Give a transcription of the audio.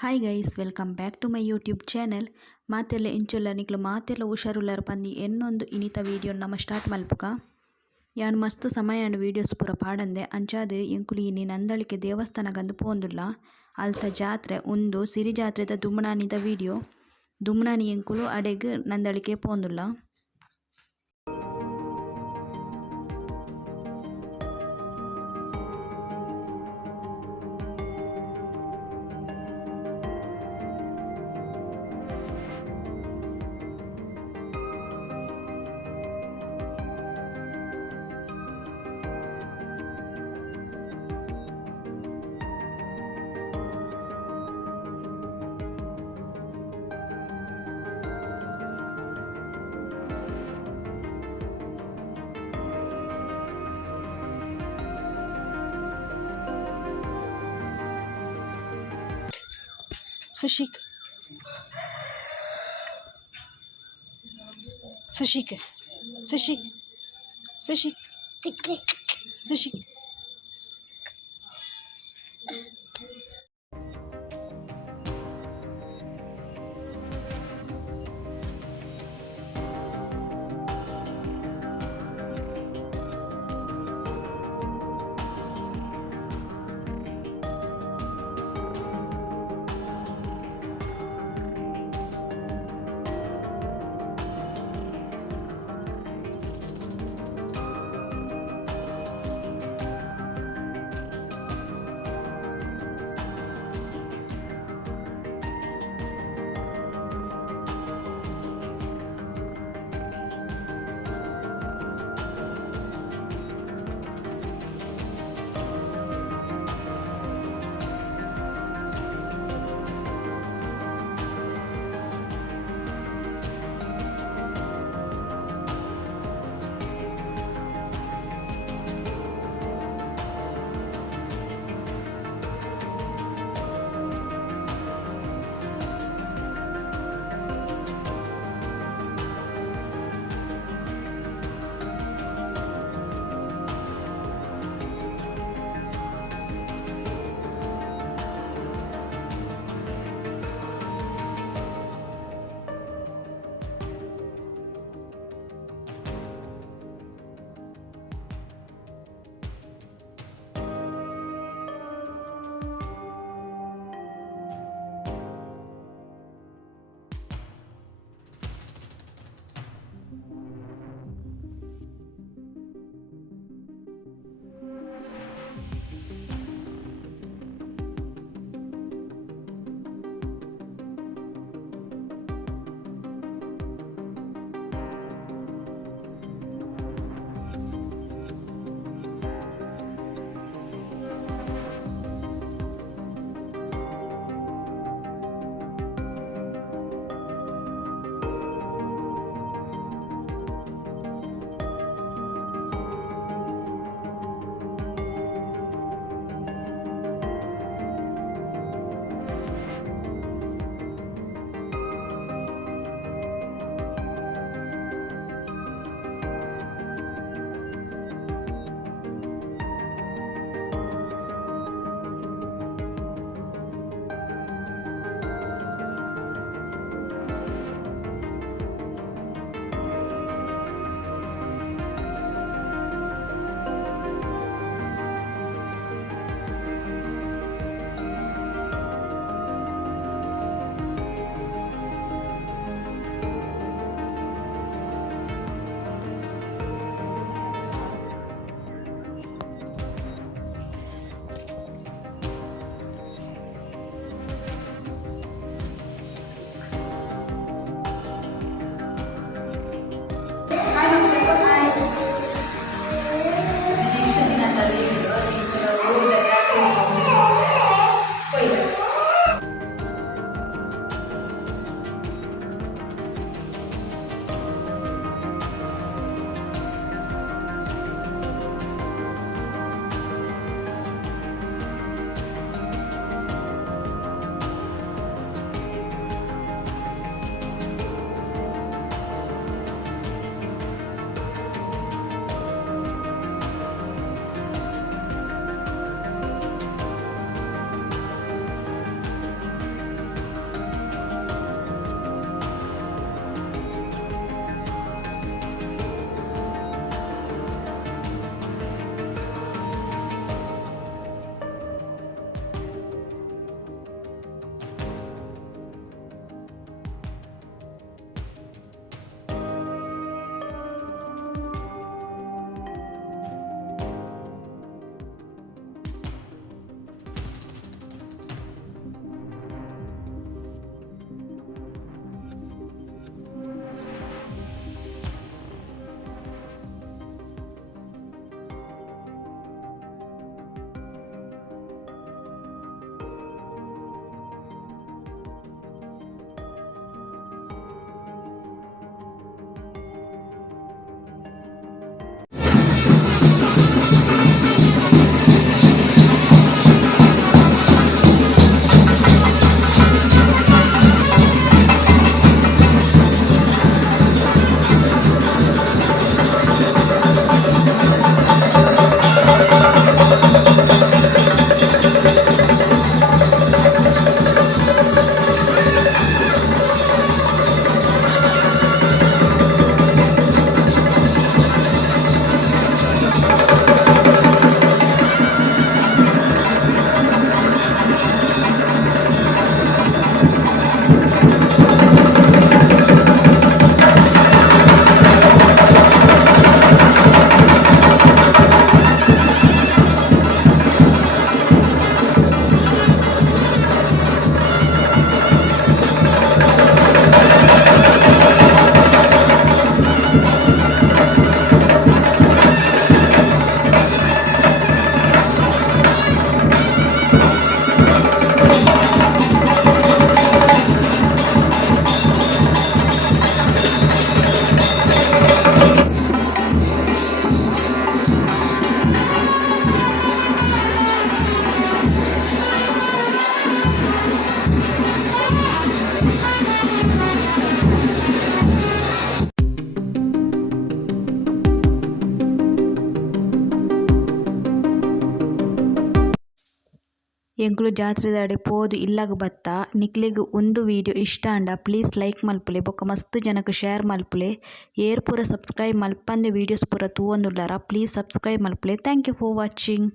Hi guys, welcome back to my YouTube channel. ಮಾತೆಲ್ಲ ಇಂಚೊಲ್ಲ ನಿಕ್ಲು ಮಾತೆಲ್ಲ ಹುಷಾರುಳ್ಳಾರ ಪಂದಿ ಎನ್ನೊಂದು ಇನಿತ ವೀಡಿಯೋ ನಮ್ಮ ಸ್ಟಾರ್ಟ್ ಮಲ್ಪುಗ. ಯಾನು ಮಸ್ತ್ ಸಮಯ ಅಂಡ್ ವೀಡಿಯೋಸ್ ಪೂರ ಪಾಡಂದೆ ಅಂಚಾದ ಎಂಕುಲು ಇನಿ ನಂದಳಿಕೆ ದೇವಸ್ಥಾನಗಂದು ಪೋಂದುಲ್ಲ. ಅಲ್ತ ಜಾತ್ರೆ ಒಂದು ಸಿರಿ ಜಾತ್ರೆದ ದುಮ್ನಾನಿದ ವೀಡಿಯೋ. ದುಮ್ನಾನಿ ಎಂಕುಲು ಅಡೆಗ್ ನಂದಳಿಕೆ ಪೋಂದುಲ್ಲ. ಸುಶಿಕ್ ಸುಶಿಕ್ ಸುಶಿಕ್ ಸುಶಿಕ್ ಸುಶಿಕ್ ಎಂಕ್ಲು ಜಾತ್ರೆದಾಡೆ ಪೋದು ಇಲ್ಲಾಗ ಬತ್ತ ನಿಕ್ಲೆಗ್ ಒಂದು ವಿಡಿಯೋ ಇಷ್ಟ ಅಂಡ ಪ್ಲೀಸ್ ಲೈಕ್ ಮಲ್ಪುಲೆ ಬೊಕ್ಕ ಮಸ್ತ್ ಜನಕ್ಕೆ ಶೇರ್ ಮಲ್ಪುಲೆ. ಏರ್ ಪೂರ ಸಬ್ಸ್ಕ್ರೈಬ್ ಮಲ್ಪಂದೆ ವೀಡಿಯೋಸ್ ಪೂರ ತೂವೊಂದುಲ್ಲಾರ ಪ್ಲೀಸ್ ಸಬ್ಸ್ಕ್ರೈಬ್ ಮಲ್ಪುಲೆ. Thank you for watching.